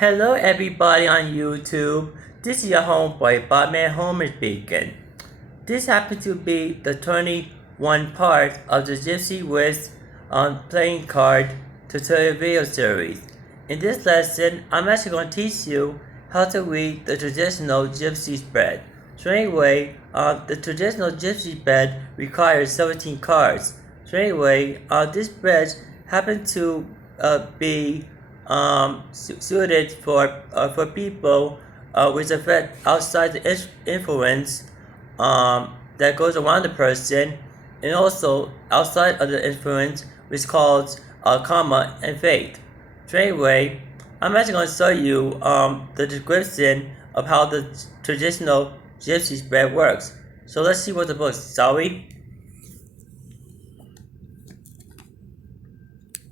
Hello everybody on YouTube. This is your homeboy Bobman Homer speaking. This happens to be the 21 part of the Gypsy Whiz playing card tutorial video series. In this lesson, I'm actually going to teach you how to read the traditional Gypsy spread. So anyway, the traditional Gypsy spread requires 17 cards. So anyway, this spread happens to be suited for people with effect outside the influence that goes around the person, and also outside of the influence, which is called karma and fate. So anyway, I'm actually going to show you the description of how the traditional Gypsy spread works. So let's see what the book is, shall we?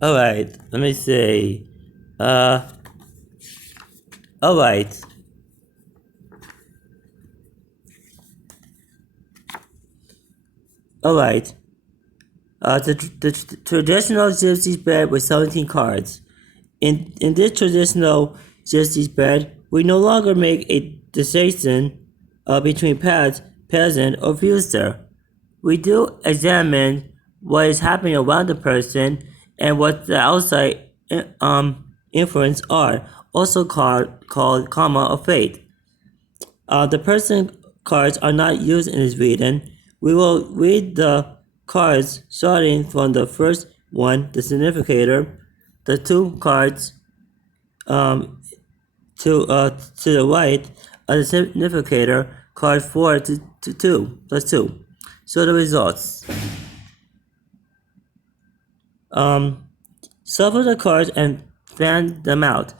Alright, let me see. Alright. Alright. The traditional Gypsy spread with 17 cards. In this traditional Gypsy spread, we no longer make a distinction between past, present, or future. We do examine what is happening around the person and what the outside influence are, also called karma or fate. The person cards are not used in this reading. We will read the cards starting from the first one, the significator, the two cards to the right of the significator, card 4 to 2 plus 2. So the results. Shuffle the cards and fan them out.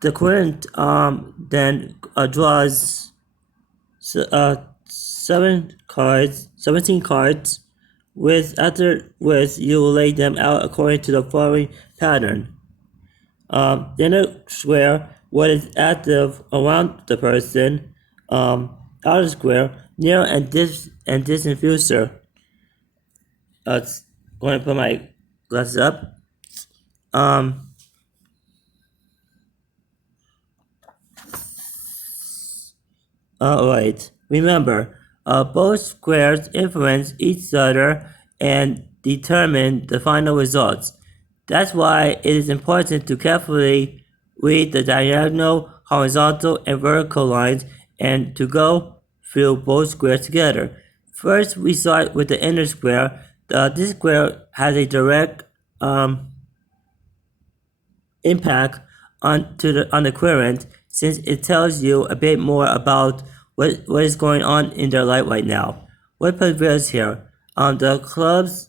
The current then draws 17 cards. Afterwards, you will lay them out according to the following pattern. Inner square, what is active around the person. Outer square, near and distant future. Going to put my glasses up. Alright, remember, both squares influence each other and determine the final results. That's why it is important to carefully read the diagonal, horizontal, and vertical lines and to go through both squares together. First, we start with the inner square. This square has a direct impact on the querent, since it tells you a bit more about what is going on in their life right now. What prevails here? The clubs,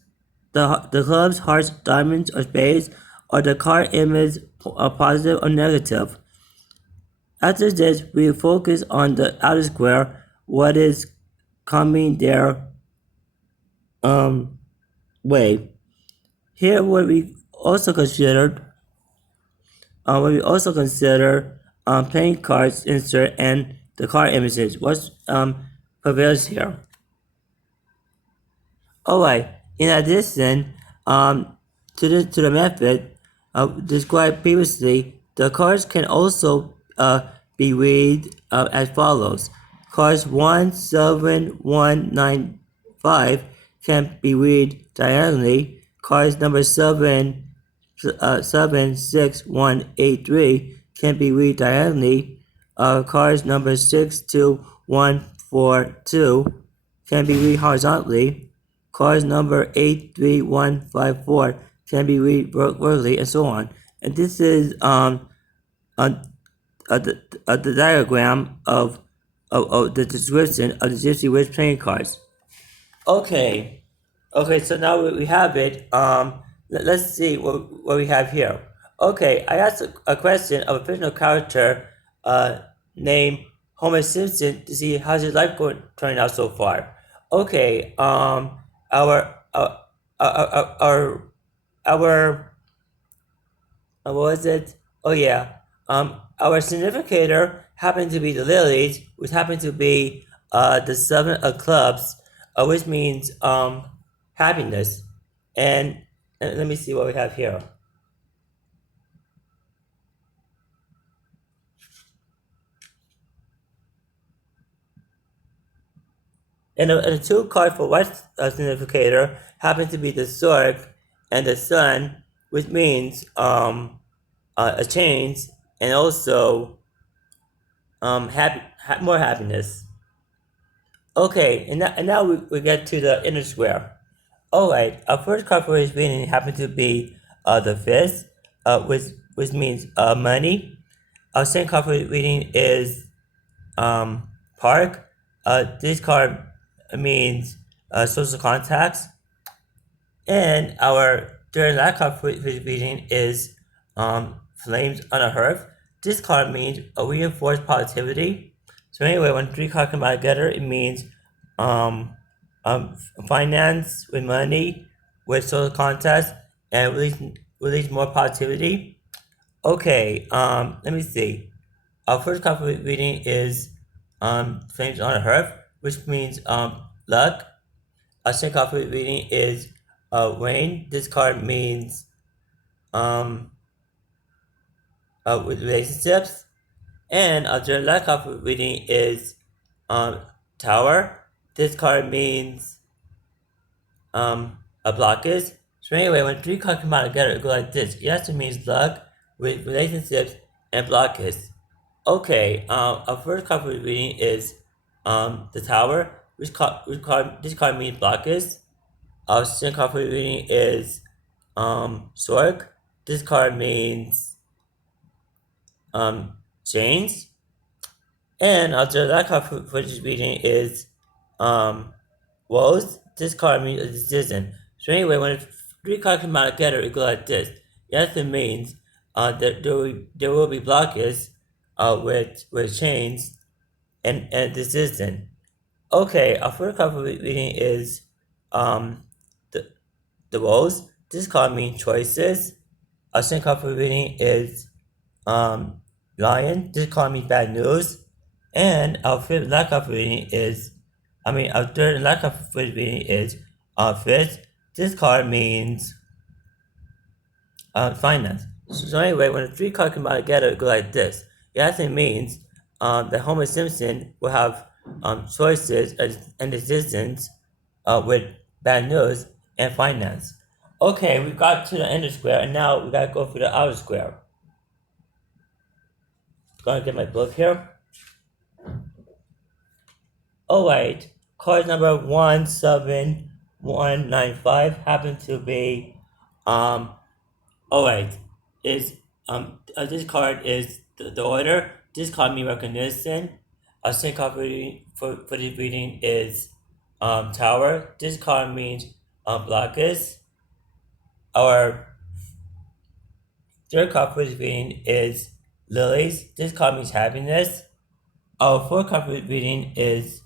hearts, diamonds, or spades, or the card image positive or negative. After this, we focus on the outer square, what is coming their way. Here, what we also consider playing cards insert and the card images. What prevails here? Alright. In addition, to the method described previously, the cards can also be read as follows. Cards 1, 7, 1, 9, 5 can be read diagonally. Cards number 7, 6, 1, 8, 3 can be read diagonally. Cards number 6, 2, 1, 4, 2 can be read horizontally. Cards number 8, 3, 1, 5, 4 can be read vertically, and so on. And this is the diagram of the description of the Gypsy Whiz playing cards. Okay, so now we have it. Let's see what we have here. Okay, I asked a question of a fictional character named Homer Simpson to see how's his life turning out so far. Okay, what was it? Oh yeah, our significator happened to be the lilies, which happened to be the 7 of clubs, which means happiness. And let me see what we have here. And the two cards for white significator happen to be the sword and the sun, which means a change and also more happiness. Okay, and now we get to the inner square. Alright, our first card for his reading happens to be the fifth, which means money. Our second card for his reading is park. This card means social contacts. And our third last card for reading is Flames on a Hearth. This card means a reinforced positivity. So anyway, when three cards come out together, it means um, um, finance with money, with social contest, and release more positivity. Okay, let me see. Our first card for reading is Flames on a Hearth, which means luck. Our second card for reading is rain. This card means um, with relationships. And our third last card for reading is um, tower. This card means a blockage. So anyway, when three cards come out together, it goes like this. Yes, it means luck with relationships and blockage. Okay, our first card for reading is the tower. This card means blockage. Our second card for reading is Sorg. This card means change. And our third card for this reading is Woes. This card means a decision. So anyway, when three cards come out together, it goes like this. Yes, it means that there will be blockers with change and decision. Okay, our first card for reading is um the the Woes. This card means choices. Our second card for reading is um, Lion. This card means bad news. And our fifth lack of reading is, our third lack of reading is Fish. This card means finance. So anyway, when the three cards come out together, it goes like this. It actually means that Homer Simpson will have choices and decisions with bad news and finance. Okay, we got to the inner square, and now we gotta go for the outer square. Gonna get my book here. Alright, card number 17195 happens to be alright. Is this card is the order. This card means recognition. Our second card for this reading is tower. This card means blockers. Our third card for this reading is lilies. This card means happiness. Our fourth card for this reading is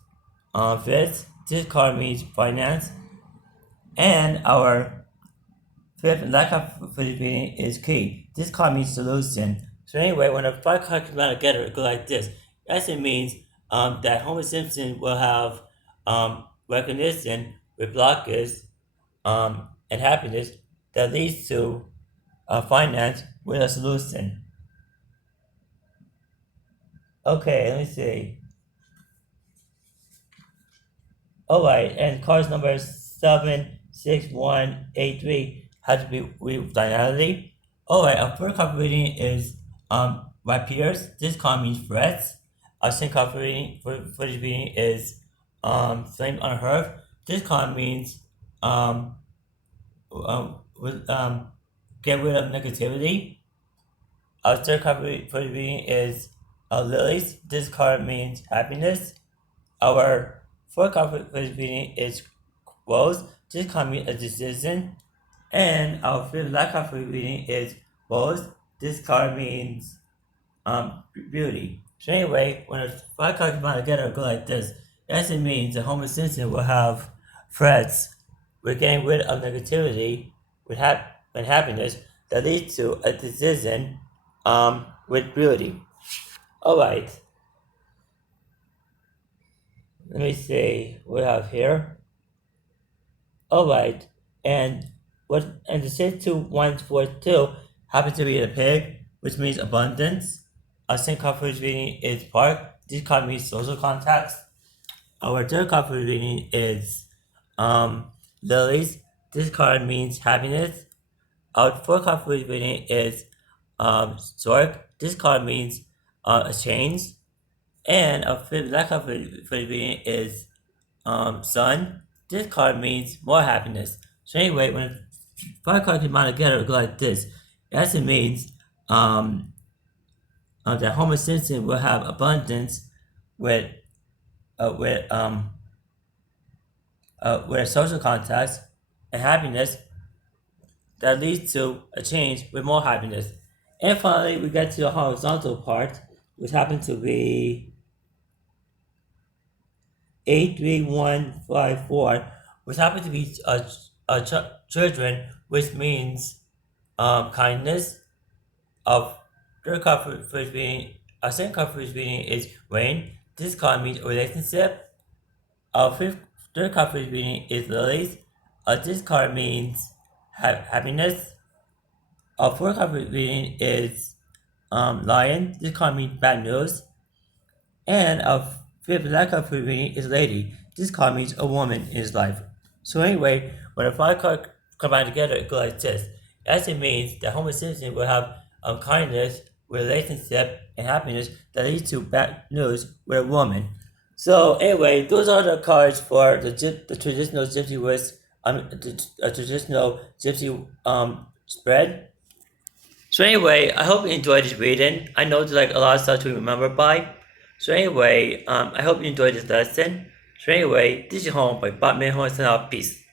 fifth. This card means finance. And our fifth and last card for this reading is key. This card means solution. So anyway, when the five cards come out together, it goes like this. Yes, it means that Homer Simpson will have recognition with blockers and happiness that leads to finance with a solution. Okay, let me see. Alright, and cards number 76183 has to be with finality. Alright, our first card reading is rapiers. This card means threats. Our second card reading for this reading is flame on hearth. This card means get rid of negativity. Our third card for this reading is lilies. This card means happiness. Our fourth card for this reading is woes. This card means a decision. And our fifth last card for reading is woes. This card means beauty. So anyway, when the five cards come out together, go like this. That means that Homer Simpson will have threats with getting rid of negativity with happiness that leads to a decision with beauty. Alright. Let me see what we have here. Alright. And the 62142 happens to be the pig, which means abundance. Our second card for this reading is park. This card means social contacts. Our third card for the reading is lilies. This card means happiness. Our fourth card for the reading is sword. This card means a change. And our fifth black card for the reading is sun. This card means more happiness. So anyway, when five cards combine together, it go like this. It actually means that Homer Simpson will have abundance with uh, with um with social contacts and happiness that leads to a change with more happiness. And finally, we get to the horizontal part, which happens to be 83154, which happens to be children, which means kindness. Of third card for being a second card for being is rain. This card means a relationship. Our fifth third card for being is lilies. This card means happiness. Our fourth card for being is lion. This card means bad news. And our fifth black card for reading is lady. This card means a woman in his life. So anyway, when the five cards combine together, it goes like this. It actually means that Homer Simpson will have kindness, relationship, and happiness that leads to bad news with a woman. So anyway, those are the cards for the traditional gypsy traditional gypsy spread. So anyway, I hope you enjoyed this reading. I know there's like a lot of stuff to remember by. So anyway, I hope you enjoyed this lesson. So anyway, this is home by Batman Home and out. Peace.